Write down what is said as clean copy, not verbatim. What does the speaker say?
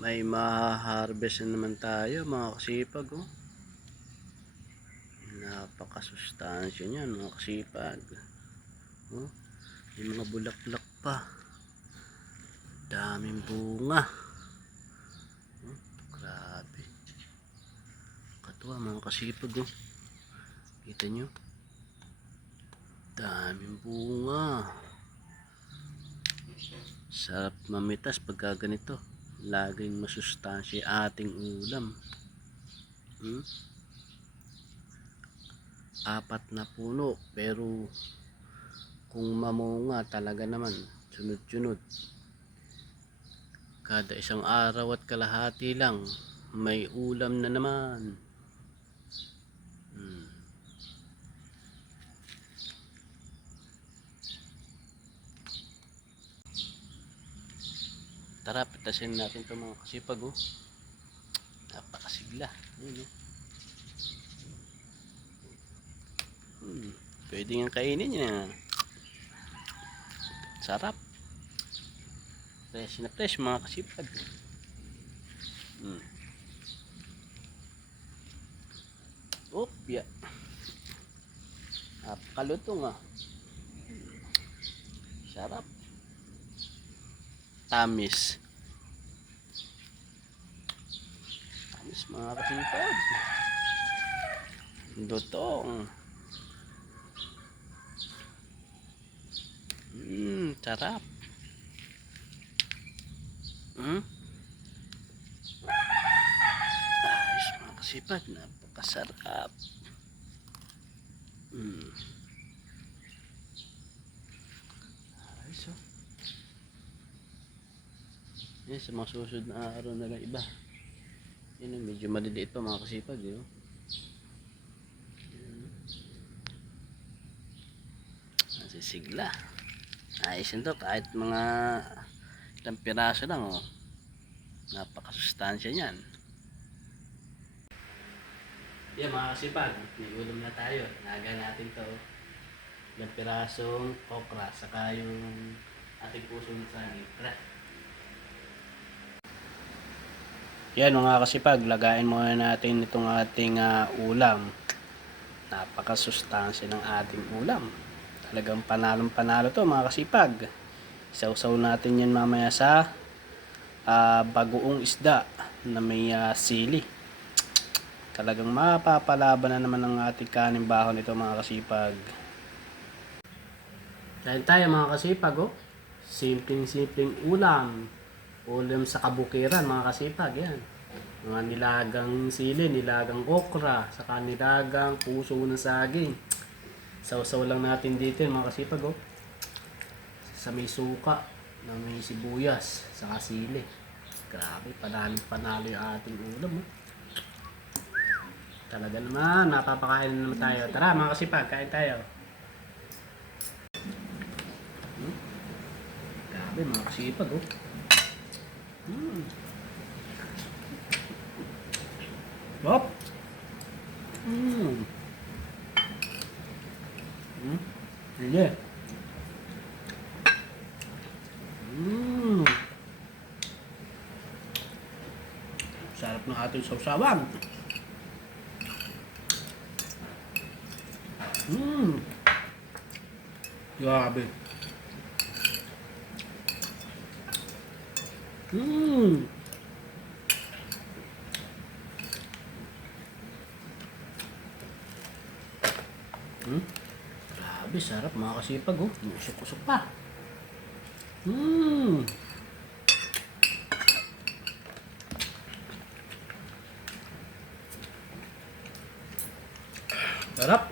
May maha-harvest na naman tayo mga kasipag, oh. Napakasustansya niyan mga kasipag, oh. May mga bulaklak pa, daming bunga, oh. Grabe, katuwa mga kasipag, oh. Kita nyo, daming bunga. Sarap mamitas pagka ganito, laging masustansya ating ulam. Apat na puno, pero kung mamunga talaga naman sunod-sunod, kada isang araw at kalahati lang may ulam na naman. Tara, pitasin natin ito mga kasipag, oh. Napakasigla. Ayun, oh. Pwede nga kainin yan. Sarap. Fresh na fresh mga kasipag. Opya. Napakalutong, ah. Sarap. Tamis. Tamis mga kasipag. Lutong. Sarap. Ayos mga kasipag, napakasarap. Ayos, oh. Yan, sa mga susunod na araw na lang iba. Yan, medyo maliliit pa mga kasipag, eh. Sisigla. Ayos nito, kahit mga ilang piraso lang, oh. Napakasustansya niyan. Yan mga kasipag, may ulam na tayo. Naga natin to, ilang pirasong okra, saka yung ating puso ng saging. Tara. Yan mga kasipag, lagain muna natin itong ating ulam. Napakasustansya ng ating ulam. Talagang panalong panalo to mga kasipag. Sausaw natin yan mamaya sa bagoong isda na may sili. Talagang mapapalaban na naman ang ating kaning baho nito mga kasipag. Dahil tayo mga kasipag, oh. Simpleng ulam. Ulam sa kabukiran mga kasipag, yan. Mga nilagang sili, nilagang okra, saka nilagang puso ng saging. Sausaw lang natin dito mga kasipag, oh. Sa may suka na may sibuyas, saka sili. Grabe, panalo yung ating ulam, oh. Talaga naman, napapakain naman tayo. Tara mga kasipag, kain tayo. Grabe mga kasipag, oh. Hop. Sige. Sarap ng ating sausawan. Grabe. Grabe, sarap mga kasipag, oh. Usok-usok pa. Sarap.